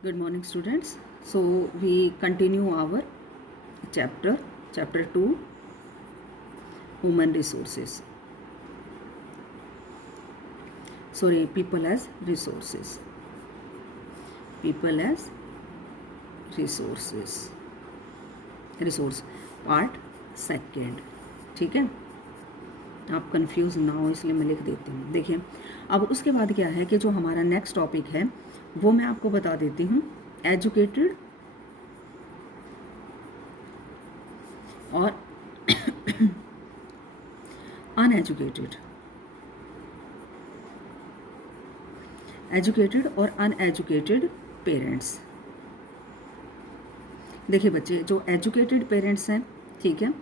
Good morning, students. So we continue our chapter 2, human resources. Sorry, people as resources. People as resources. Resource part second. ठीक है, आप confuse ना हो इसलिए मैं लिख देती हूँ. देखिए, अब उसके बाद क्या है कि जो हमारा नेक्स्ट टॉपिक है वो मैं आपको बता देती हूँ. एजुकेटेड और अनएजुकेटेड. एजुकेटेड और अनएजुकेटेड पेरेंट्स. देखिए बच्चे, जो एजुकेटेड पेरेंट्स हैं, ठीक है,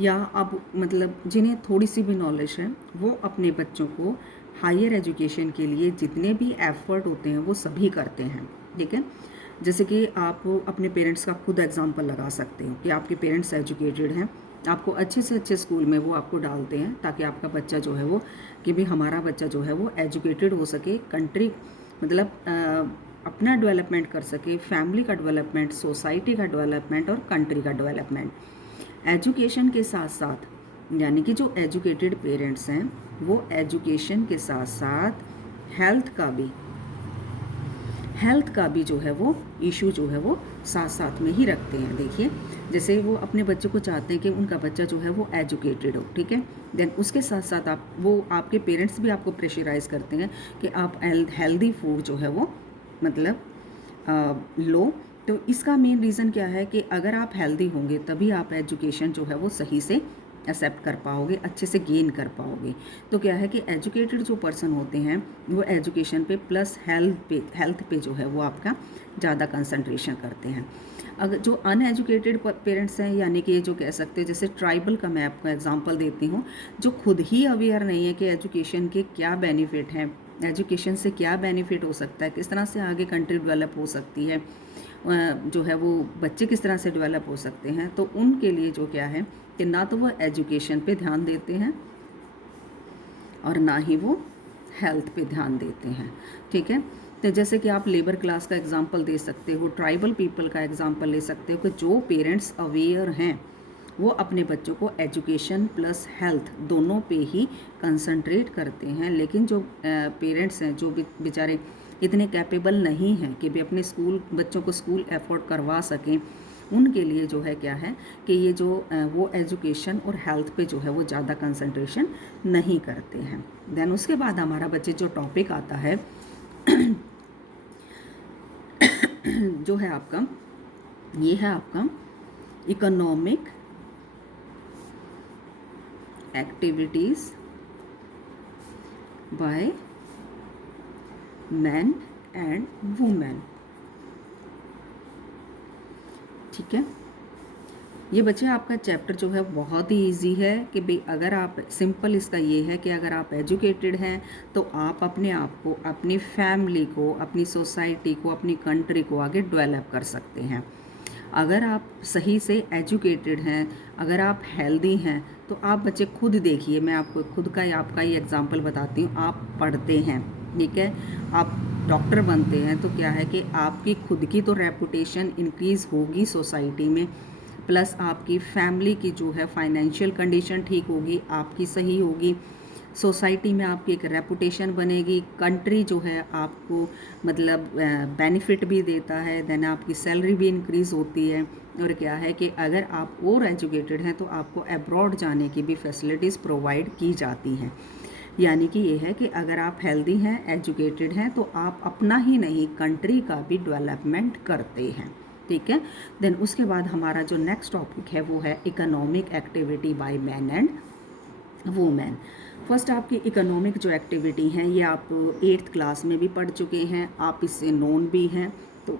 या अब मतलब जिन्हें थोड़ी सी भी नॉलेज है, वो अपने बच्चों को हायर एजुकेशन के लिए जितने भी एफर्ट होते हैं वो सभी करते हैं. ठीक है, जैसे कि आप अपने पेरेंट्स का खुद एग्जांपल लगा सकते हो कि आपके पेरेंट्स एजुकेटेड हैं, आपको अच्छे से अच्छे स्कूल में वो आपको डालते हैं ताकि आपका बच्चा जो है वो, कि भी हमारा बच्चा जो है वो एजुकेटेड हो सके, कंट्री मतलब अपना डेवलपमेंट कर सके, फैमिली का डेवलपमेंट, सोसाइटी का डेवलपमेंट और कंट्री का डेवलपमेंट. एजुकेशन के साथ साथ, यानी कि जो एजुकेटेड पेरेंट्स हैं वो एजुकेशन के साथ साथ हेल्थ का भी जो है वो इशू जो है वो साथ साथ में ही रखते हैं. देखिए, जैसे वो अपने बच्चों को चाहते हैं कि उनका बच्चा जो है वो एजुकेटेड हो. ठीक है, देन उसके साथ साथ आपके पेरेंट्स भी आपको प्रेशराइज करते हैं कि आप हेल्दी फूड जो है वो मतलब लो. तो इसका मेन रीज़न क्या है कि अगर आप हेल्दी होंगे तभी आप एजुकेशन जो है वो सही से एक्सेप्ट कर पाओगे, अच्छे से गेन कर पाओगे. तो क्या है कि एजुकेटेड जो पर्सन होते हैं वो एजुकेशन पे प्लस हेल्थ पे जो है वो आपका ज़्यादा कंसंट्रेशन करते हैं. अगर जो अनएजुकेटेड पेरेंट्स हैं, यानी कि जो कह सकते हैं, जैसे ट्राइबल का मैं आपको एग्जांपल देती हूँ, जो खुद ही अवेयर नहीं है कि एजुकेशन के क्या बेनिफिट हैं, एजुकेशन से क्या बेनिफिट हो सकता है, किस तरह से आगे कंट्री डेवलप हो सकती है, जो है वो बच्चे किस तरह से डेवलप हो सकते हैं. तो उनके लिए जो क्या है कि ना तो वो एजुकेशन पे ध्यान देते हैं और ना ही वो हेल्थ पे ध्यान देते हैं. ठीक है, तो जैसे कि आप लेबर क्लास का एग्जांपल दे सकते हो, ट्राइबल पीपल का एग्जांपल ले सकते हो कि जो पेरेंट्स अवेयर हैं वो अपने बच्चों को एजुकेशन प्लस हेल्थ दोनों पे ही कंसंट्रेट करते हैं. लेकिन जो पेरेंट्स हैं, जो बेचारे इतने कैपेबल नहीं हैं कि भी अपने बच्चों को स्कूल अफोर्ड करवा सकें, उनके लिए जो है क्या है कि ये जो वो एजुकेशन और हेल्थ पे जो है वो ज़्यादा कंसंट्रेशन नहीं करते हैं. देन उसके बाद हमारा बच्चे जो टॉपिक आता है जो है आपका, ये है आपका economic activities by man and women. ठीक है, ये बच्चे आपका चैप्टर जो है बहुत ही इजी है कि भाई अगर आप सिंपल, इसका ये है कि अगर आप एजुकेटेड हैं तो आप अपने आप को, अपनी फैमिली को, अपनी सोसाइटी को, अपनी कंट्री को आगे डेवलप कर सकते हैं. अगर आप सही से एजुकेटेड हैं, अगर आप हेल्दी हैं, तो आप बच्चे खुद देखिए, मैं आपको खुद का आपका ही एग्जांपल बताती हूँ. आप पढ़ते हैं, ठीक है, आप डॉक्टर बनते हैं, तो क्या है कि आपकी खुद की तो रेपुटेशन इंक्रीज़ होगी सोसाइटी में, प्लस आपकी फैमिली की जो है फाइनेंशियल कंडीशन ठीक होगी, आपकी सही होगी, सोसाइटी में आपकी एक रेपुटेशन बनेगी, कंट्री जो है आपको मतलब बेनिफिट भी देता है, देन आपकी सैलरी भी इंक्रीज़ होती है. और क्या है कि अगर आप और एजुकेटेड हैं तो आपको अब्रॉड जाने की भी फैसिलिटीज़ प्रोवाइड की जाती हैं. यानी कि ये है कि अगर आप हेल्दी हैं, एजुकेटेड हैं, तो आप अपना ही नहीं कंट्री का भी डेवलपमेंट करते हैं. ठीक है, देन उसके बाद हमारा जो नेक्स्ट टॉपिक है वो है economic activity by man and women. First आपकी इकोनॉमिक जो एक्टिविटी हैं ये आप 8th क्लास में भी पढ़ चुके हैं, आप इससे नोन भी हैं. तो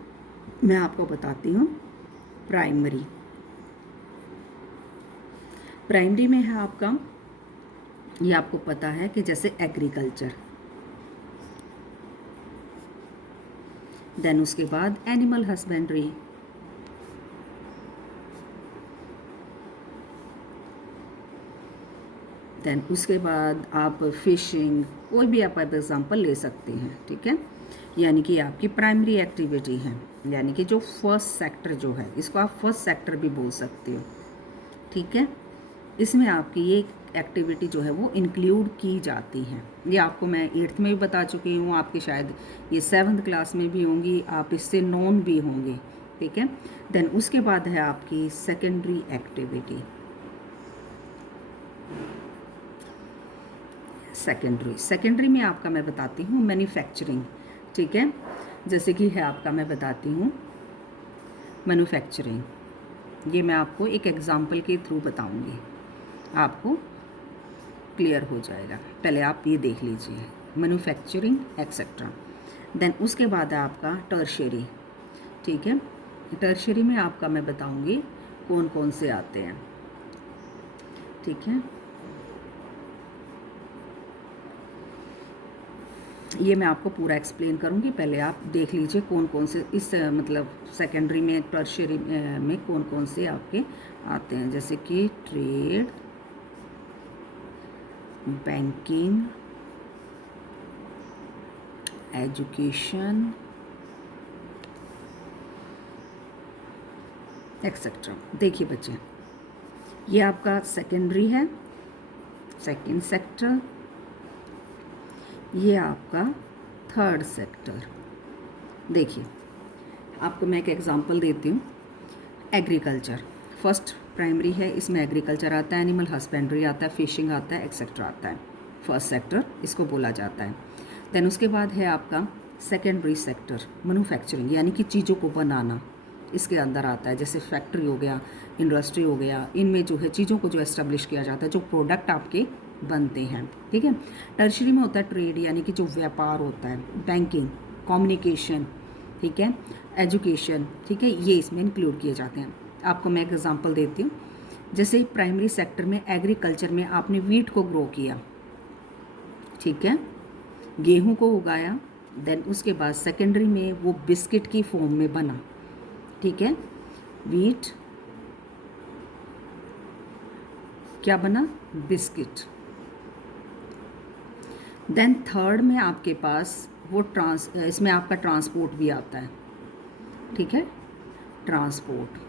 मैं आपको बताती हूँ. प्राइमरी में है आपका, ये आपको पता है कि जैसे एग्रीकल्चर, देन उसके बाद एनिमल हस्बेंड्री, देन उसके बाद आप फिशिंग, कोई भी आप एग्जांपल ले सकते हैं. ठीक है, यानी कि आपकी प्राइमरी एक्टिविटी है. यानी कि जो फर्स्ट सेक्टर जो है, इसको आप फर्स्ट सेक्टर भी बोल सकते हो, ठीक है। इसमें आपकी ये एक्टिविटी जो है वो इंक्लूड की जाती है। ये आपको मैं 8th में भी बता चुकी हूँ, आपके शायद ये 7th क्लास में भी होंगी, आप इससे नॉन भी होंगे, ठीक है। देन उसके बाद है आपकी सेकेंडरी एक्टिविटी। सेकेंडरी में आपका मैं बताती हूँ मैन्युफैक्चरिंग, ठीक है। जैसे कि है आपका मैं बताती हूँ मैन्युफैक्चरिंग, ये मैं आपको एक एग्जांपल के थ्रू बताऊँगी, आपको क्लियर हो जाएगा। पहले आप ये देख लीजिए मैन्युफैक्चरिंग एक्सेट्रा। देन उसके बाद है आपका टर्शियरी, ठीक है। टर्शियरी में आपका मैं बताऊँगी कौन कौन से आते हैं, ठीक है। ये मैं आपको पूरा एक्सप्लेन करूँगी, पहले आप देख लीजिए कौन कौन से इस मतलब सेकेंडरी में टर्शियरी में कौन कौन से आपके आते हैं, जैसे कि ट्रेड, बैंकिंग, एजुकेशन एक्सेट्रा। देखिए बच्चे, ये आपका सेकेंडरी है, सेकंड सेक्टर, ये आपका थर्ड सेक्टर। देखिए आपको मैं एक एग्जांपल देती हूँ। एग्रीकल्चर फर्स्ट प्राइमरी है, इसमें एग्रीकल्चर आता है, एनिमल हस्बेंड्री आता है, फिशिंग आता है, एक्सेट्रा आता है। फर्स्ट सेक्टर इसको बोला जाता है। देन उसके बाद है आपका सेकेंडरी सेक्टर, मैन्युफैक्चरिंग यानी कि चीज़ों को बनाना, इसके अंदर आता है। जैसे फैक्ट्री हो गया, इंडस्ट्री हो गया, इनमें जो है चीज़ों को जो एस्टेब्लिश किया जाता है, जो प्रोडक्ट आपके बनते हैं, ठीक है। टर्शरी में होता है ट्रेड यानी कि जो व्यापार होता है, बैंकिंग, कम्युनिकेशन, ठीक है, एजुकेशन, ठीक है, ये इसमें इंक्लूड किए जाते हैं। आपको मैं एक एग्जांपल देती हूँ। जैसे प्राइमरी सेक्टर में एग्रीकल्चर में आपने वीट को ग्रो किया, ठीक है, गेहूं को उगाया। देन उसके बाद सेकेंडरी में वो बिस्किट की फॉर्म में बना, ठीक है, वीट क्या बना, बिस्किट। देन थर्ड में आपके पास वो इसमें आपका ट्रांसपोर्ट भी आता है, ठीक है, ट्रांसपोर्ट।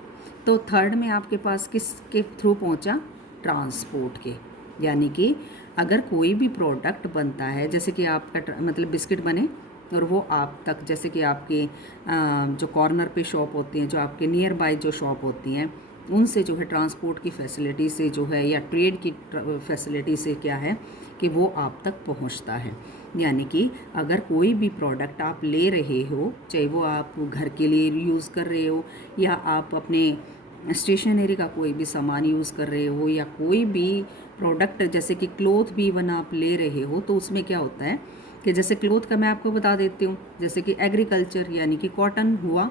तो थर्ड में आपके पास किसके थ्रू पहुंचा, ट्रांसपोर्ट के। यानी कि अगर कोई भी प्रोडक्ट बनता है, जैसे कि आपका मतलब बिस्किट बने और वो आप तक, जैसे कि आपके जो कॉर्नर पे शॉप होती हैं, जो आपके नियर बाय जो शॉप होती हैं, उनसे जो है ट्रांसपोर्ट की फैसिलिटी से जो है, या ट्रेड की फैसिलिटी से क्या है कि वो आप तक पहुंचता है। यानी कि अगर कोई भी प्रोडक्ट आप ले रहे हो, चाहे वो आप घर के लिए यूज़ कर रहे हो, या आप अपने स्टेशनरी का कोई भी सामान यूज़ कर रहे हो, या कोई भी प्रोडक्ट जैसे कि क्लोथ भी वन आप ले रहे हो, तो उसमें क्या होता है कि जैसे क्लोथ का मैं आपको बता देती हूँ। जैसे कि एग्रीकल्चर यानी कि कॉटन हुआ,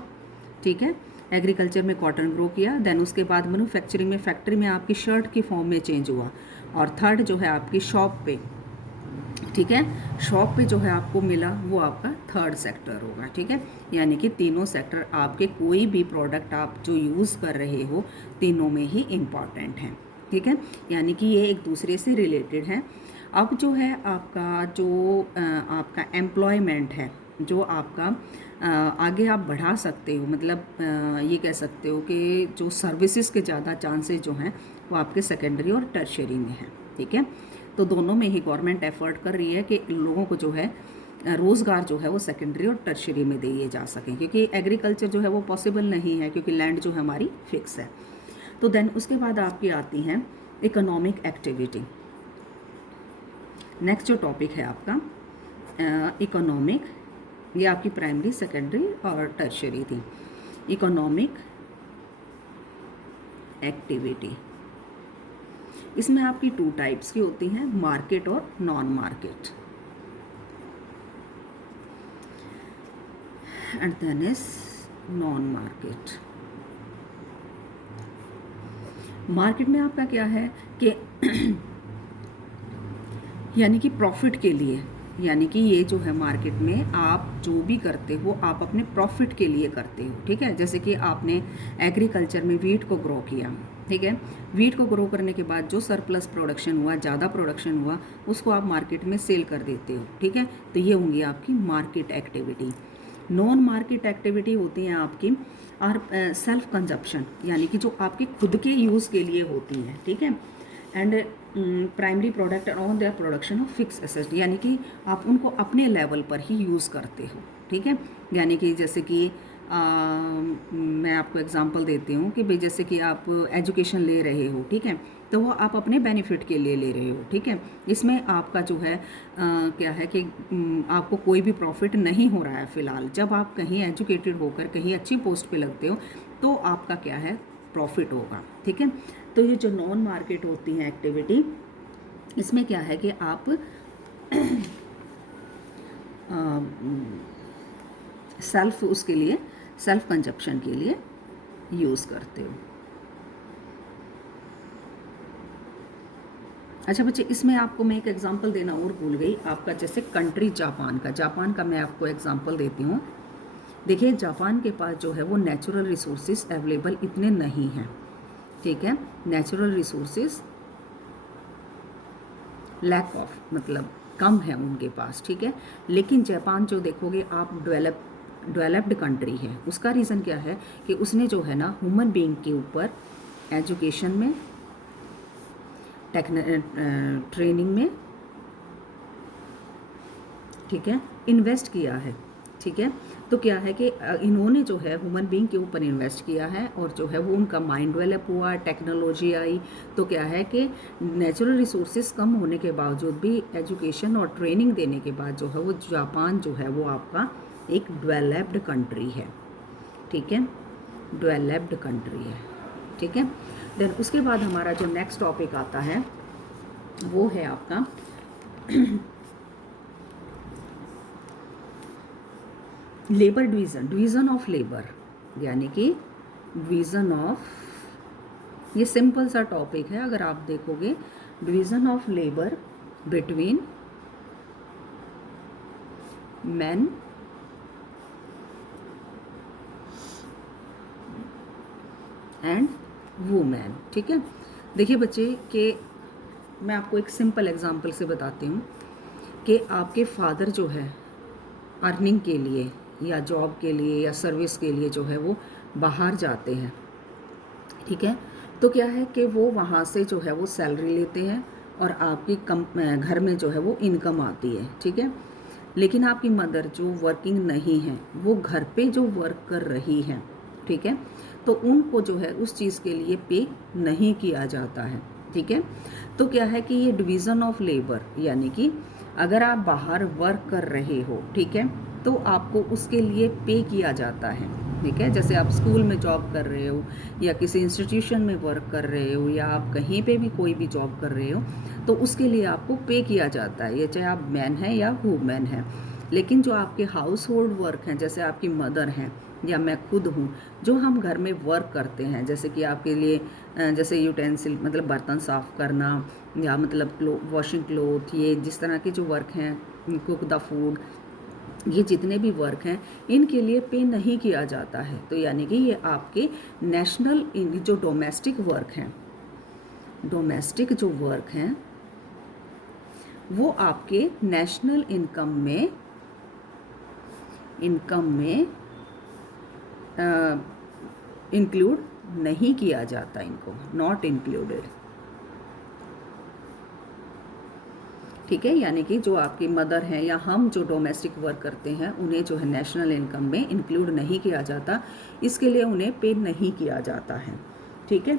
ठीक है, एग्रीकल्चर में कॉटन ग्रो किया। देन उसके बाद मैन्युफैक्चरिंग में फैक्ट्री में आपकी शर्ट की फॉर्म में चेंज हुआ। और थर्ड जो है आपकी शॉप पे, ठीक है, शॉप पे जो है आपको मिला, वो आपका थर्ड सेक्टर होगा, ठीक है। यानी कि तीनों सेक्टर आपके कोई भी प्रोडक्ट आप जो यूज़ कर रहे हो, तीनों में ही इम्पॉर्टेंट हैं, ठीक है। यानी कि ये एक दूसरे से रिलेटेड है। अब जो है आपका जो आपका एम्प्लॉयमेंट है, जो आपका आगे आप बढ़ा सकते हो, मतलब ये कह सकते हो कि जो सर्विसेज के ज़्यादा चांसेस जो हैं वो आपके सेकेंडरी और टर्शियरी में हैं, ठीक है। तो दोनों में ही गवर्नमेंट एफर्ट कर रही है कि लोगों को जो है रोज़गार जो है वो सेकेंडरी और टर्शियरी में दिए जा सकें, क्योंकि एग्रीकल्चर जो है वो पॉसिबल नहीं है, क्योंकि लैंड जो है हमारी फिक्स है। तो देन उसके बाद आपकी आती हैं इकोनॉमिक एक्टिविटी। नेक्स्ट जो टॉपिक है आपका इकोनॉमिक, ये आपकी प्राइमरी, सेकेंडरी और टर्शियरी थी। इकोनॉमिक एक्टिविटी, इसमें आपकी 2 टाइप्स की होती हैं, मार्केट और non market. And then is non market. Market में आपका क्या है कि यानी कि प्रॉफिट के लिए, यानी कि ये जो है मार्केट में आप जो भी करते हो आप अपने प्रॉफिट के लिए करते हो, ठीक है। जैसे कि आपने एग्रीकल्चर में वीट को ग्रो किया, ठीक है, वीट को ग्रो करने के बाद जो सरप्लस प्रोडक्शन हुआ, ज़्यादा प्रोडक्शन हुआ, उसको आप मार्केट में सेल कर देते हो, ठीक है। तो ये होंगी आपकी market activity. Non market activity होती हैं आपकी और सेल्फ कंजप्शन, यानी कि जो आपके खुद के यूज़ के लिए होती हैं, ठीक है। And primary product on their production of fix asset, यानी कि आप उनको अपने लेवल पर ही यूज़ करते हो, ठीक है। यानी कि जैसे कि मैं आपको एग्जांपल देती हूँ कि भाई जैसे कि आप एजुकेशन ले रहे हो, ठीक है, तो वो आप अपने बेनिफिट के लिए ले रहे हो, ठीक है। इसमें आपका जो है क्या है कि आपको कोई भी प्रॉफिट नहीं हो रहा है फ़िलहाल। जब आप कहीं एजुकेटेड होकर कहीं अच्छी पोस्ट पे लगते हो तो आपका क्या है, प्रॉफिट होगा, ठीक है। तो ये जो नॉन मार्केट होती हैं एक्टिविटी, इसमें क्या है कि आप सेल्फ उसके लिए सेल्फ कंजप्शन के लिए यूज़ करते हो। अच्छा बच्चे, इसमें आपको मैं एक एग्जांपल देना और भूल गई, आपका जैसे कंट्री जापान का मैं आपको एग्जांपल देती हूँ। देखिए जापान के पास जो है वो नेचुरल रिसोर्सेज अवेलेबल इतने नहीं हैं, ठीक है। नेचुरल रिसोर्सेज लैक ऑफ, मतलब कम है उनके पास, ठीक है। लेकिन जापान जो देखोगे आप डेवलप्ड कंट्री है। उसका रीज़न क्या है कि उसने जो है ना ह्यूमन बीइंग के ऊपर एजुकेशन में, ट्रेनिंग में, ठीक है, इन्वेस्ट किया है, ठीक है। तो क्या है कि इन्होंने जो है ह्यूमन बीइंग के ऊपर इन्वेस्ट किया है और जो है वो उनका माइंड डेवलप हुआ, टेक्नोलॉजी आई। तो क्या है कि नेचुरल रिसोर्सेज कम होने के बावजूद भी एजुकेशन और ट्रेनिंग देने के बाद जो है वो जापान जो है वो आपका एक डेवलप्ड कंट्री है, ठीक है, डेवलप्ड कंट्री है, ठीक है। देन उसके बाद हमारा जो नेक्स्ट टॉपिक आता है वो है आपका लेबर डिवीज़न ऑफ लेबर, यानी कि डिवीज़न ऑफ, ये सिंपल सा टॉपिक है। अगर आप देखोगे division of labour between main and women, ठीक है। देखिए बच्चे कि मैं आपको एक सिंपल एग्जांपल से बताती हूँ कि आपके फादर जो है अर्निंग के लिए या जॉब के लिए या सर्विस के लिए जो है वो बाहर जाते हैं, ठीक है। तो क्या है कि वो वहाँ से जो है वो सैलरी लेते हैं और आपकी घर में जो है वो इनकम आती है, ठीक है। लेकिन आपकी मदर जो वर्किंग नहीं है, वो घर पे जो वर्क कर रही है, ठीक है, तो उनको जो है उस चीज़ के लिए पे नहीं किया जाता है, ठीक है। तो क्या है कि ये डिवीज़न ऑफ लेबर, यानी कि अगर आप बाहर वर्क कर रहे हो, ठीक है, तो आपको उसके लिए पे किया जाता है, ठीक है। जैसे आप स्कूल में जॉब कर रहे हो या किसी इंस्टीट्यूशन में वर्क कर रहे हो या आप कहीं पे भी कोई भी जॉब कर रहे हो, तो उसके लिए आपको पे किया जाता है, ये चाहे आप मैन हैं या वुमेन हैं। लेकिन जो आपके हाउस होल्ड वर्क हैं, जैसे आपकी मदर हैं या मैं खुद हूँ, जो हम घर में वर्क करते हैं, जैसे कि आपके लिए जैसे यूटेंसिल मतलब बर्तन साफ़ करना या मतलब वॉशिंग क्लोथ, ये जिस तरह के जो वर्क हैं, कुक द फूड, ये जितने भी वर्क हैं इनके लिए पे नहीं किया जाता है। तो यानी कि ये आपके नेशनल जो डोमेस्टिक वर्क हैं, डोमेस्टिक जो वर्क हैं वो आपके नेशनल इनकम में इंक्लूड नहीं किया जाता, इनको नॉट इंक्लूडेड, ठीक है। यानी कि जो आपकी मदर हैं या हम जो डोमेस्टिक वर्क करते हैं उन्हें जो है नेशनल इनकम में इंक्लूड नहीं किया जाता, इसके लिए उन्हें पे नहीं किया जाता है, ठीक है।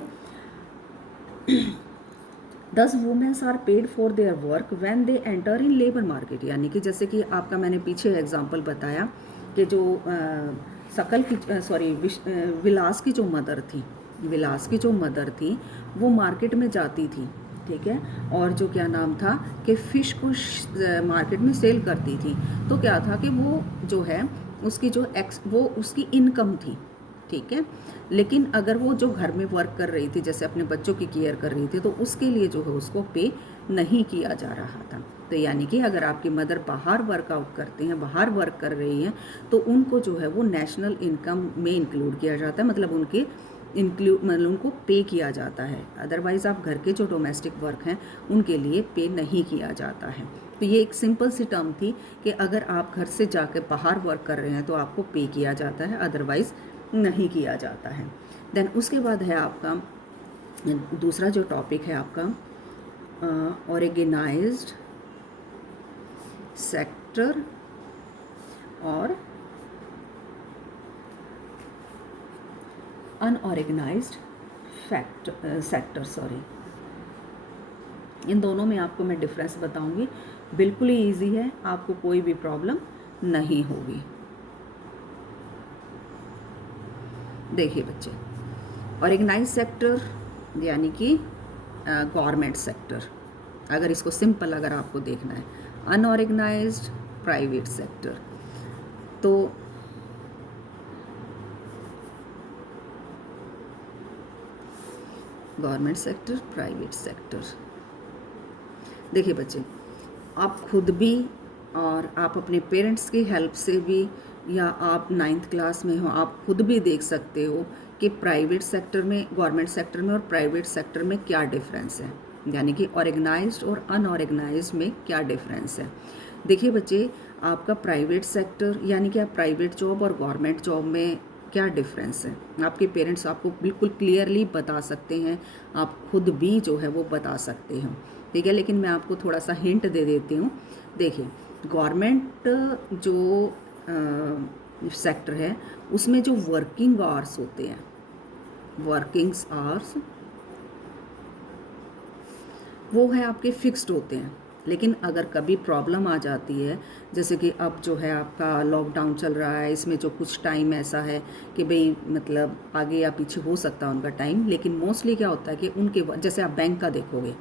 Thus womens are paid for their work when they enter in labour market, यानी कि जैसे कि आपका मैंने पीछे एग्जांपल बताया कि जो विलास की जो मदर थी वो मार्केट में जाती थी, ठीक है, और जो क्या नाम था कि फ़िश को मार्केट में सेल करती थी। तो क्या था कि वो जो है उसकी जो वो उसकी इनकम थी, ठीक है। लेकिन अगर वो जो घर में वर्क कर रही थी, जैसे अपने बच्चों की केयर कर रही थी, तो उसके लिए जो है उसको पे नहीं किया जा रहा था। तो यानी कि अगर आपकी मदर बाहर वर्कआउट करती हैं, बाहर वर्क कर रही हैं, तो उनको जो है वो नेशनल इनकम में इंक्लूड किया जाता है, मतलब उनके इंक्लूड मतलब उनको पे किया जाता है। अदरवाइज़ आप घर के जो डोमेस्टिक वर्क हैं उनके लिए पे नहीं किया जाता है। तो ये एक सिंपल सी टर्म थी कि अगर आप घर से जाकर बाहर वर्क कर रहे हैं तो आपको पे किया जाता है, अदरवाइज़ नहीं किया जाता है। देन उसके बाद है आपका दूसरा जो टॉपिक है आपका ऑर्गेनाइज्ड सेक्टर और अनऑर्गेनाइज्ड सेक्टर। सॉरी, इन दोनों में आपको मैं डिफरेंस बताऊंगी। बिल्कुल ही ईजी है, आपको कोई भी प्रॉब्लम नहीं होगी। देखिए बच्चे, ऑर्गेनाइज सेक्टर यानी कि गवर्नमेंट सेक्टर, अगर इसको सिंपल अगर आपको देखना है, अनऑर्गेनाइज्ड प्राइवेट सेक्टर। तो गवर्नमेंट सेक्टर, प्राइवेट सेक्टर। देखिए बच्चे, आप खुद भी और आप अपने पेरेंट्स की हेल्प से भी, या आप 9th क्लास में हो, आप खुद भी देख सकते हो कि प्राइवेट सेक्टर में, गवर्नमेंट सेक्टर में और प्राइवेट सेक्टर में क्या डिफरेंस है, यानी कि ऑर्गेनाइज्ड और अनऑर्गेनाइज्ड में क्या डिफरेंस है। देखिए बच्चे, आपका प्राइवेट सेक्टर यानी कि आप प्राइवेट जॉब और गवर्नमेंट जॉब में क्या डिफरेंस है, आपके पेरेंट्स आपको बिल्कुल क्लियरली बता सकते हैं, आप खुद भी जो है वो बता सकते हो, ठीक है। लेकिन मैं आपको थोड़ा सा हिंट दे देती हूँ। देखिए, गवर्नमेंट जो सेक्टर है उसमें जो वर्किंग आवर्स होते हैं, वर्किंग्स आवर्स वो है आपके फिक्स्ड होते हैं। लेकिन अगर कभी प्रॉब्लम आ जाती है, जैसे कि अब जो है आपका लॉकडाउन चल रहा है, इसमें जो कुछ टाइम ऐसा है कि भाई मतलब आगे या पीछे हो सकता है उनका टाइम, लेकिन मोस्टली क्या होता है कि उनके, जैसे आप बैंक का देखोगे,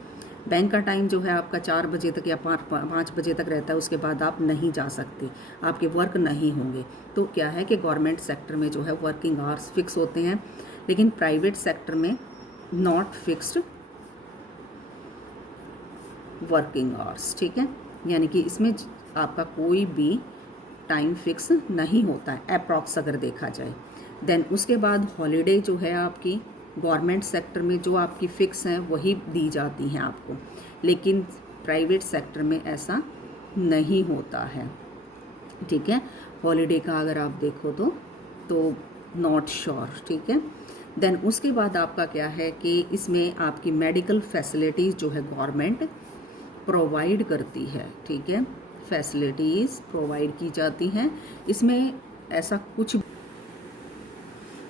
बैंक का टाइम जो है आपका 4 बजे तक या 5 बजे तक रहता है, उसके बाद आप नहीं जा सकते, आपके वर्क नहीं होंगे। तो क्या है कि गवर्नमेंट सेक्टर में जो है वर्किंग आवर्स फिक्स होते हैं, लेकिन प्राइवेट सेक्टर में नॉट फिक्स्ड वर्किंग आवर्स, ठीक है। यानी कि इसमें आपका कोई भी टाइम फिक्स नहीं होता है, अप्रॉक्स अगर देखा जाए। देन उसके बाद हॉलीडे जो है आपकी गवर्नमेंट सेक्टर में जो आपकी फ़िक्स हैं वही दी जाती हैं आपको, लेकिन प्राइवेट सेक्टर में ऐसा नहीं होता है, ठीक है। हॉलीडे का अगर आप देखो तो नॉट श्योर, ठीक है। देन उसके बाद आपका क्या है कि इसमें आपकी मेडिकल फैसिलिटीज़ जो है गवर्नमेंट प्रोवाइड करती है, ठीक है, फैसिलिटीज़ प्रोवाइड की जाती हैं। इसमें ऐसा कुछ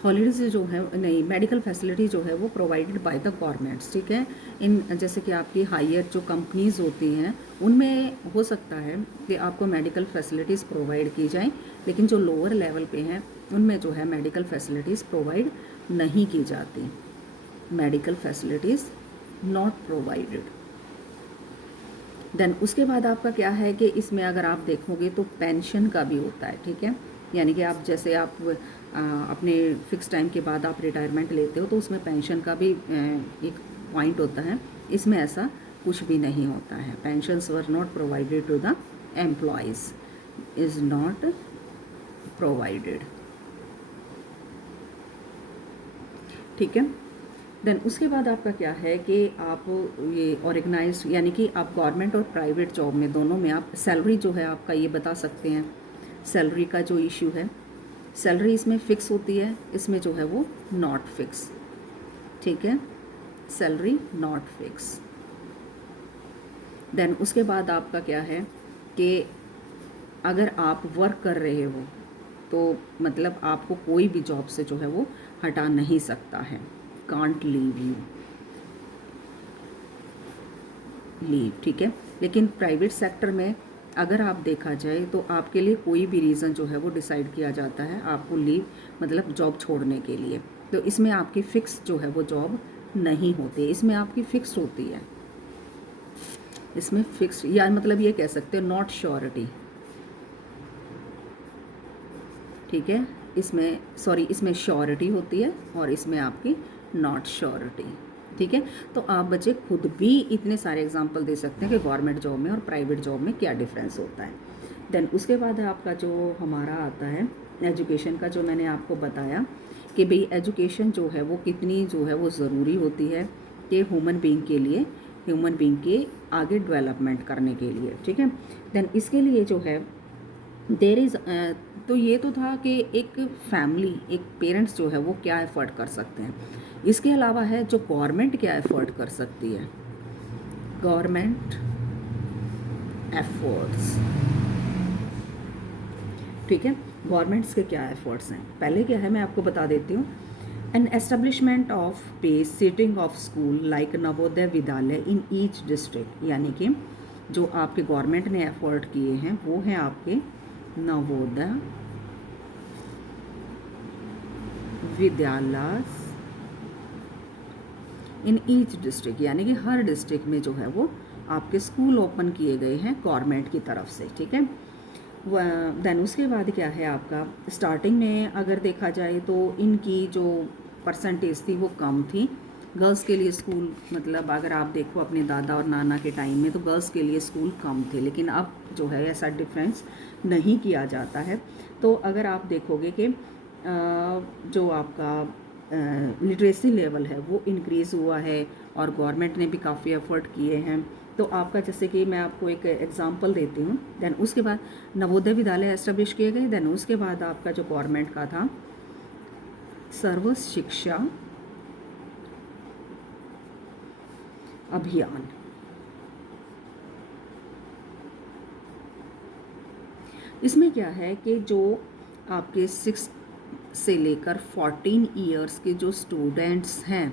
हॉलीडेज जो है नहीं, मेडिकल फैसिलिटी जो है वो प्रोवाइडेड बाय द गवर्नमेंट्स, ठीक है। इन जैसे कि आपकी हायर जो कंपनीज़ होती हैं उनमें हो सकता है कि आपको मेडिकल फैसिलिटीज़ प्रोवाइड की जाएं, लेकिन जो लोअर लेवल पे हैं उनमें जो है मेडिकल फैसिलिटीज़ प्रोवाइड नहीं की जाती, medical facilities not provided. Then उसके बाद आपका क्या है कि इसमें अगर आप देखोगे तो पेंशन का भी होता है, ठीक है। यानी कि आप जैसे आप अपने फिक्स टाइम के बाद आप रिटायरमेंट लेते हो तो उसमें पेंशन का भी एक पॉइंट होता है। इसमें ऐसा कुछ भी नहीं होता है। Pensions were not provided to the employees, is not provided, ठीक है। देन उसके बाद आपका क्या है कि आप ये ऑर्गेनाइज यानी कि आप गवर्नमेंट और प्राइवेट जॉब में दोनों में आप सैलरी जो है आपका ये बता सकते हैं। सैलरी का जो इशू है, सैलरी इसमें फ़िक्स होती है, इसमें जो है वो नॉट फिक्स, ठीक है, सैलरी नॉट फिक्स। देन उसके बाद आपका क्या है कि अगर आप वर्क कर रहे हो तो मतलब आपको कोई भी जॉब से जो है वो हटा नहीं सकता है, कांट लीव यू, लीव, ठीक है। लेकिन प्राइवेट सेक्टर में अगर आप देखा जाए तो आपके लिए कोई भी रीज़न जो है वो डिसाइड किया जाता है आपको लीव मतलब जॉब छोड़ने के लिए, तो इसमें आपकी फ़िक्स जो है वो जॉब नहीं होती, इसमें आपकी फ़िक्स होती है, इसमें फिक्स या मतलब ये कह सकते हो नॉट श्योरिटी, ठीक है। इसमें सॉरी इसमें श्योरिटी होती है और इसमें आपकी नॉट श्योरिटी, ठीक है। तो आप बच्चे खुद भी इतने सारे एग्जांपल दे सकते हैं कि गवर्नमेंट जॉब में और प्राइवेट जॉब में क्या डिफरेंस होता है। देन उसके बाद आपका जो हमारा आता है एजुकेशन का, जो मैंने आपको बताया कि भाई एजुकेशन जो है वो कितनी जो है वो ज़रूरी होती है कि ह्यूमन बीइंग के लिए, ह्यूमन बीइंग के आगे डेवलपमेंट करने के लिए, ठीक है। देन इसके लिए जो है देर इज़, तो ये तो था कि एक फैमिली, एक पेरेंट्स जो है वो क्या एफर्ट कर सकते हैं। इसके अलावा है जो गवर्नमेंट क्या एफर्ट कर सकती है, गवर्नमेंट एफर्ट्स, ठीक है। गवर्नमेंट्स के क्या एफर्ट्स हैं, पहले क्या है मैं आपको बता देती हूँ। An establishment of pace setting of school like Navodaya Vidyalaya in each district, यानी कि जो आपके गवर्नमेंट ने एफर्ट किए हैं वो हैं आपके Navodaya Vidyalaya in each district, यानी कि हर डिस्ट्रिक्ट में जो है वो आपके स्कूल ओपन किए गए हैं गवर्नमेंट की तरफ से, ठीक है। देन उसके बाद क्या है आपका, स्टार्टिंग में अगर देखा जाए तो इनकी जो परसेंटेज थी वो कम थी गर्ल्स के लिए स्कूल, मतलब अगर आप देखो अपने दादा और नाना के टाइम में तो गर्ल्स के लिए स्कूल कम थे, लेकिन अब जो है ऐसा डिफरेंस नहीं किया जाता है। तो अगर आप देखोगे कि जो आपका लिटरेसी लेवल है वो इंक्रीज़ हुआ है और गवर्नमेंट ने भी काफ़ी एफर्ट किए हैं। तो आपका जैसे कि मैं आपको एक एग्जांपल देती हूँ। देन उसके बाद नवोदय विद्यालय एस्टेब्लिश किए गए। देन उसके बाद आपका जो गवर्नमेंट का था सर्व शिक्षा अभियान, इसमें क्या है कि जो आपके 6 से लेकर 14 ईयर्स के जो स्टूडेंट्स हैं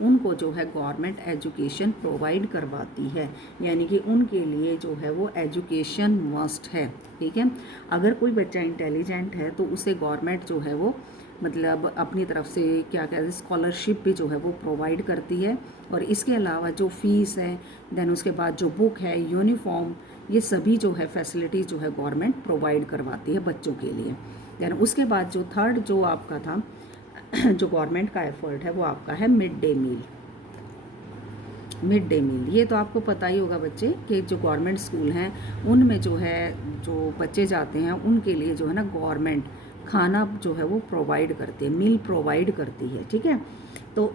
उनको जो है गवर्नमेंट एजुकेशन प्रोवाइड करवाती है, यानी कि उनके लिए जो है वो एजुकेशन मस्ट है, ठीक है। अगर कोई बच्चा इंटेलिजेंट है तो उसे गवर्नमेंट जो है वो मतलब अपनी तरफ से क्या कहते हैं स्कॉलरशिप भी जो है वो प्रोवाइड करती है। और इसके अलावा जो फ़ीस है, देन उसके बाद जो बुक है, यूनिफॉर्म, ये सभी जो है फैसिलिटीज़ जो है गवर्नमेंट प्रोवाइड करवाती है बच्चों के लिए। देन उसके बाद जो थर्ड जो आपका था जो गवर्नमेंट का एफर्ट है वो आपका है mid day meal. Mid day meal ये तो आपको पता ही होगा बच्चे कि जो गवर्नमेंट स्कूल हैं उनमें जो है जो बच्चे जाते हैं उनके लिए जो है ना गवर्नमेंट खाना जो है वो प्रोवाइड करती है, मील प्रोवाइड करती है, ठीक है। तो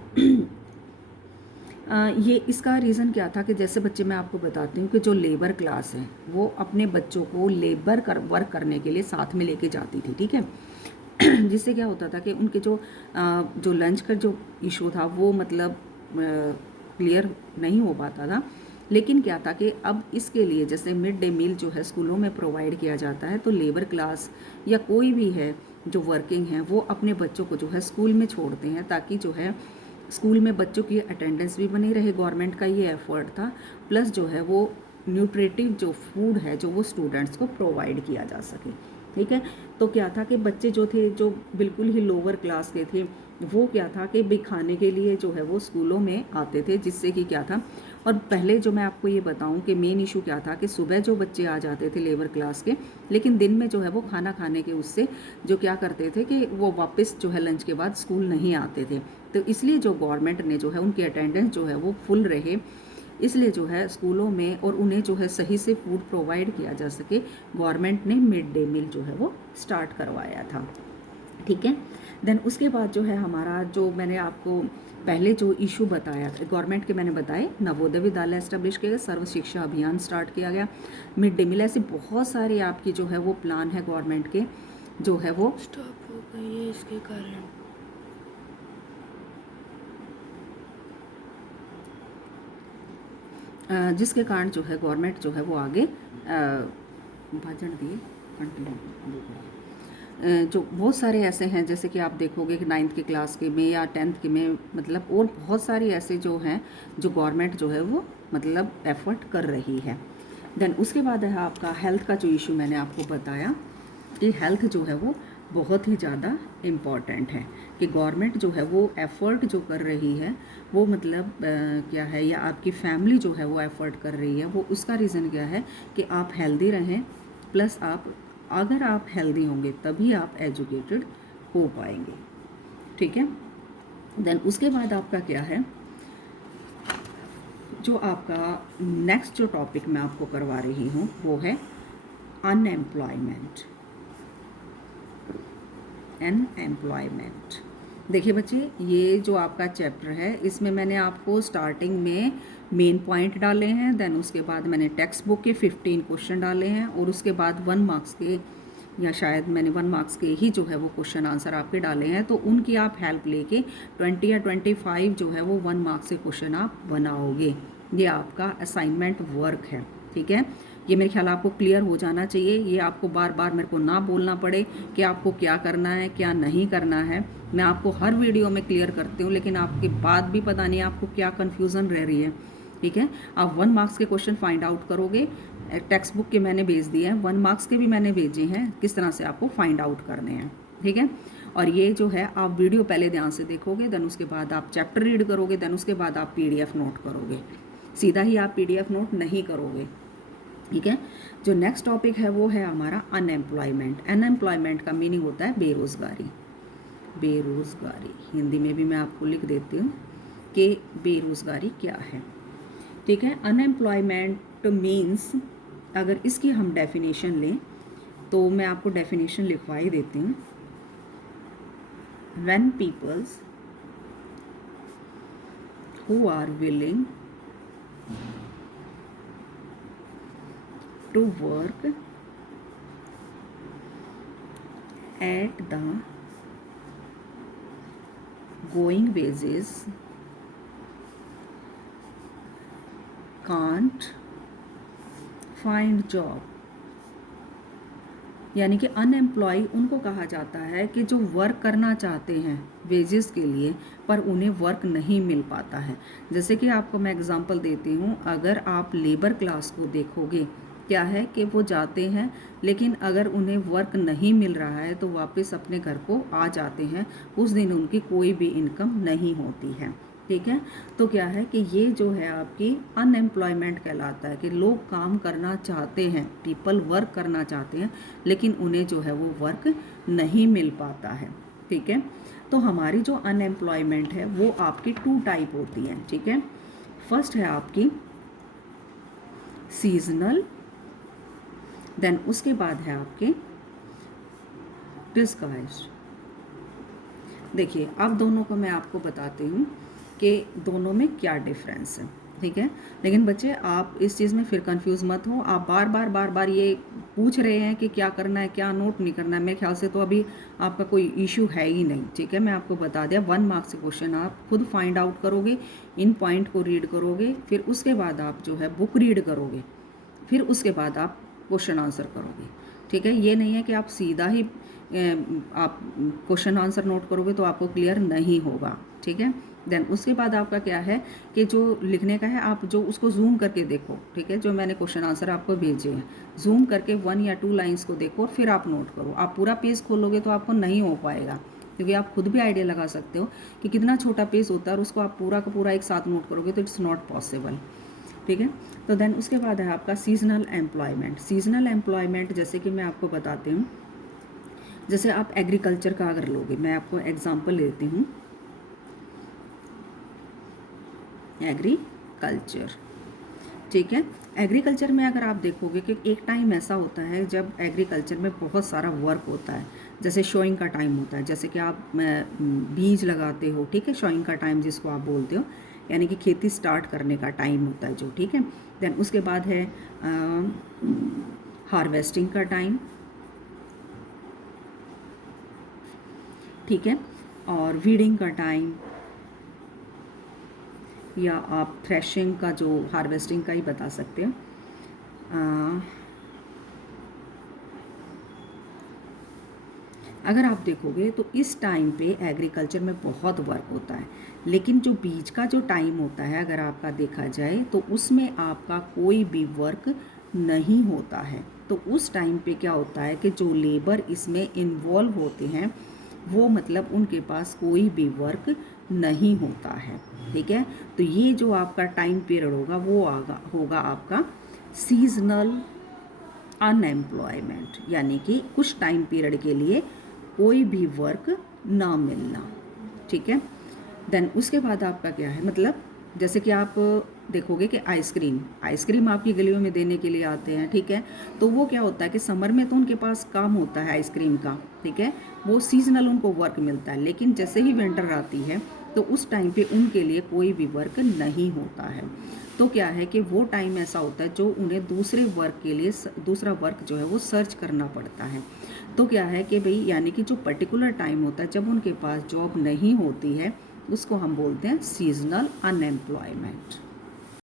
ये इसका रीज़न क्या था कि जैसे बच्चे मैं आपको बताती हूँ कि जो लेबर क्लास है वो अपने बच्चों को वर्क करने के लिए साथ में लेके जाती थी, ठीक है। जिससे क्या होता था कि उनके जो लंच का जो इशू था वो मतलब क्लियर नहीं हो पाता था। लेकिन क्या था कि अब इसके लिए जैसे मिड डे मील जो है स्कूलों में प्रोवाइड किया जाता है तो लेबर क्लास या कोई भी है जो वर्किंग है वो अपने बच्चों को जो है स्कूल में छोड़ते हैं ताकि जो है स्कूल में बच्चों की अटेंडेंस भी बनी रहे। गवर्नमेंट का ये एफर्ट था, प्लस जो है वो न्यूट्रिटिव जो फूड है जो वो स्टूडेंट्स को प्रोवाइड किया जा सके, ठीक है। तो क्या था कि बच्चे जो थे जो बिल्कुल ही लोअर क्लास के थे वो क्या था कि भी खाने के लिए जो है वो स्कूलों में आते थे, जिससे कि क्या था। और पहले जो मैं आपको ये बताऊं कि मेन इशू क्या था कि सुबह जो बच्चे आ जाते थे लेबर क्लास के, लेकिन दिन में जो है वो खाना खाने के उससे जो क्या करते थे कि वो वापस जो है लंच के बाद स्कूल नहीं आते थे। तो इसलिए जो गवर्नमेंट ने जो है उनकी अटेंडेंस जो है वो फुल रहे, इसलिए जो है स्कूलों में और उन्हें जो है सही से फूड प्रोवाइड किया जा सके गवर्नमेंट ने मिड डे मील जो है वो स्टार्ट करवाया था, ठीक है। देन उसके बाद जो है हमारा जो मैंने आपको पहले जो इशू बताया गवर्नमेंट के मैंने बताए नवोदय विद्यालय एस्टेब्लिश किया गया, सर्व शिक्षा अभियान स्टार्ट किया गया, मिड डे मील, ऐसे बहुत सारे आपकी जो है वो प्लान है गवर्नमेंट के जो है वो स्टॉप हो गई है इसके कारण। जिसके कारण जो है गवर्नमेंट जो है वो आगे भाषण दिए कंटिन्यू। जो बहुत सारे ऐसे हैं जैसे कि आप देखोगे कि 9th के क्लास के में या 10th के में मतलब और बहुत सारे ऐसे जो हैं जो गवर्नमेंट जो है वो मतलब एफर्ट कर रही है। देन उसके बाद है आपका हेल्थ का जो इशू मैंने आपको बताया कि हेल्थ जो है वो बहुत ही ज़्यादा इम्पॉर्टेंट है कि गवर्नमेंट जो है वो एफ़र्ट जो कर रही है वो मतलब क्या है या आपकी फैमिली जो है वो एफ़र्ट कर रही है, वो उसका रीज़न क्या है कि आप हेल्दी रहें, प्लस अगर आप हेल्दी होंगे तभी आप एजुकेटेड हो पाएंगे, ठीक है। देन उसके बाद आपका क्या है जो आपका नेक्स्ट जो टॉपिक मैं आपको करवा रही हूँ वो है अनएम्प्लॉयमेंट। देखिए बच्चे, ये जो आपका चैप्टर है इसमें मैंने आपको स्टार्टिंग में मेन पॉइंट डाले हैं, देन उसके बाद मैंने टेक्स्ट बुक के 15 क्वेश्चन डाले हैं और उसके बाद 1 मार्क्स के, या शायद मैंने 1 मार्क्स के ही जो है वो क्वेश्चन आंसर आपके डाले हैं, तो उनकी आप हेल्प लेके 20 या 25 जो है वो 1 मार्क्स के क्वेश्चन आप बनाओगे। ये आपका असाइनमेंट वर्क है, ठीक है। ये मेरे ख्याल आपको क्लियर हो जाना चाहिए, ये आपको बार बार मेरे को ना बोलना पड़े कि आपको क्या करना है क्या नहीं करना है। मैं आपको हर वीडियो में क्लियर करती हूँ, लेकिन आपके बाद भी पता नहीं आपको क्या कन्फ्यूज़न रह रही है, ठीक है। आप 1 मार्क्स के क्वेश्चन फाइंड आउट करोगे, टेक्स्ट बुक के मैंने भेज दिए हैं, 1 मार्क्स के भी मैंने भेजे हैं, किस तरह से आपको फाइंड आउट करने हैं, ठीक है। और ये जो है आप वीडियो पहले ध्यान से देखोगे, देन उसके बाद आप चैप्टर रीड करोगे, देन उसके बाद आप PDF नोट करोगे, सीधा ही आप PDF नोट नहीं करोगे, ठीक है। जो नेक्स्ट टॉपिक है वो है हमारा अनएम्प्लॉयमेंट। अनएम्प्लॉयमेंट का मीनिंग होता है बेरोज़गारी। बेरोज़गारी हिंदी में भी मैं आपको लिख देती हूँ कि बेरोज़गारी क्या है, ठीक है। अनएम्प्लॉयमेंट मीन्स, अगर इसकी हम डेफिनेशन लें तो मैं आपको डेफिनेशन लिखवा ही देती हूँ। When peoples who are willing to work at the going wages can't find job। यानी कि अनएम्प्लॉय उनको कहा जाता है कि जो वर्क करना चाहते हैं वेजेस के लिए, पर उन्हें वर्क नहीं मिल पाता है। जैसे कि आपको मैं एग्जांपल देती हूँ, अगर आप लेबर क्लास को देखोगे, क्या है कि वो जाते हैं लेकिन अगर उन्हें वर्क नहीं मिल रहा है तो वापस अपने घर को आ जाते हैं, उस दिन उनकी कोई भी इनकम नहीं होती है, ठीक है। तो क्या है कि ये जो है आपकी अनएम्प्लॉयमेंट कहलाता है कि लोग काम करना चाहते हैं, पीपल वर्क करना चाहते हैं, लेकिन उन्हें जो है वो वर्क नहीं मिल पाता है, ठीक है। तो हमारी जो अनएम्प्लॉयमेंट है वो आपकी 2 टाइप होती है, ठीक है। फर्स्ट है आपकी सीजनल, देन उसके बाद है आपके डिस्गाइज्ड। देखिए, अब दोनों को मैं आपको बताती हूँ कि दोनों में क्या डिफरेंस है, ठीक है। लेकिन बच्चे आप इस चीज़ में फिर कंफ्यूज मत हो, आप बार बार ये पूछ रहे हैं कि क्या करना है क्या नोट नहीं करना है, मेरे ख्याल से तो अभी आपका कोई इशू है ही नहीं, ठीक है। मैं आपको बता दिया 1 मार्क्स के क्वेश्चन आप खुद फाइंड आउट करोगे, इन पॉइंट को रीड करोगे, फिर उसके बाद आप जो है बुक रीड करोगे, फिर उसके बाद आप क्वेश्चन आंसर करोगे, ठीक है। ये नहीं है कि आप सीधा ही आप क्वेश्चन आंसर नोट करोगे तो आपको क्लियर नहीं होगा, ठीक है। देन उसके बाद आपका क्या है कि जो लिखने का है आप जो उसको जूम करके देखो, ठीक है। जो मैंने क्वेश्चन आंसर आपको भेजे हैं, जूम करके 1 या 2 लाइंस को देखो और फिर आप नोट करो। आप पूरा पेज खोलोगे तो आपको नहीं हो पाएगा, क्योंकि आप खुद भी आइडिया लगा सकते हो कि कितना छोटा पेज होता है और उसको आप पूरा का पूरा एक साथ नोट करोगे तो इट्स नॉट पॉसिबल, ठीक है। तो देन उसके बाद है आपका सीजनल एम्प्लॉयमेंट। सीजनल एम्प्लॉयमेंट जैसे कि मैं आपको बताती हूँ, जैसे आप एग्रीकल्चर का अगर लोगे, मैं आपको एग्जांपल लेती हूँ, एग्रीकल्चर, ठीक है। एग्रीकल्चर में अगर आप देखोगे कि एक टाइम ऐसा होता है जब एग्रीकल्चर में बहुत सारा वर्क होता है, जैसे शोइंग का टाइम होता है, जैसे कि आप बीज लगाते हो, ठीक है, शोइंग का टाइम जिसको आप बोलते हो, यानी कि खेती स्टार्ट करने का टाइम होता है जो, ठीक है। देन उसके बाद है हार्वेस्टिंग का टाइम, ठीक है, और वीडिंग का टाइम, या आप थ्रेशिंग का, जो हार्वेस्टिंग का ही बता सकते हो। अगर आप देखोगे तो इस टाइम पे एग्रीकल्चर में बहुत वर्क होता है, लेकिन जो बीज का जो टाइम होता है अगर आपका देखा जाए तो उसमें आपका कोई भी वर्क नहीं होता है। तो उस टाइम पे क्या होता है कि जो लेबर इसमें इन्वॉल्व होते हैं वो मतलब उनके पास कोई भी वर्क नहीं होता है, ठीक है। तो ये जो आपका टाइम पीरियड होगा वो होगा आपका सीजनल अनएम्प्लॉयमेंट, यानी कि कुछ टाइम पीरियड के लिए कोई भी वर्क ना मिलना, ठीक है। देन उसके बाद आपका क्या है, मतलब जैसे कि आप देखोगे कि आइसक्रीम आपकी गलियों में देने के लिए आते हैं, ठीक है। तो वो क्या होता है कि समर में तो उनके पास काम होता है आइसक्रीम का, ठीक है, वो सीजनल उनको वर्क मिलता है। लेकिन जैसे ही विंटर आती है तो उस टाइम पे उनके लिए कोई भी वर्क नहीं होता है। तो क्या है कि वो टाइम ऐसा होता है जो उन्हें दूसरे वर्क के लिए दूसरा वर्क जो है वो सर्च करना पड़ता है। तो क्या है कि भाई यानी कि जो पर्टिकुलर टाइम होता है जब उनके पास जॉब नहीं होती है, उसको हम बोलते हैं सीजनल अनएम्प्लॉयमेंट।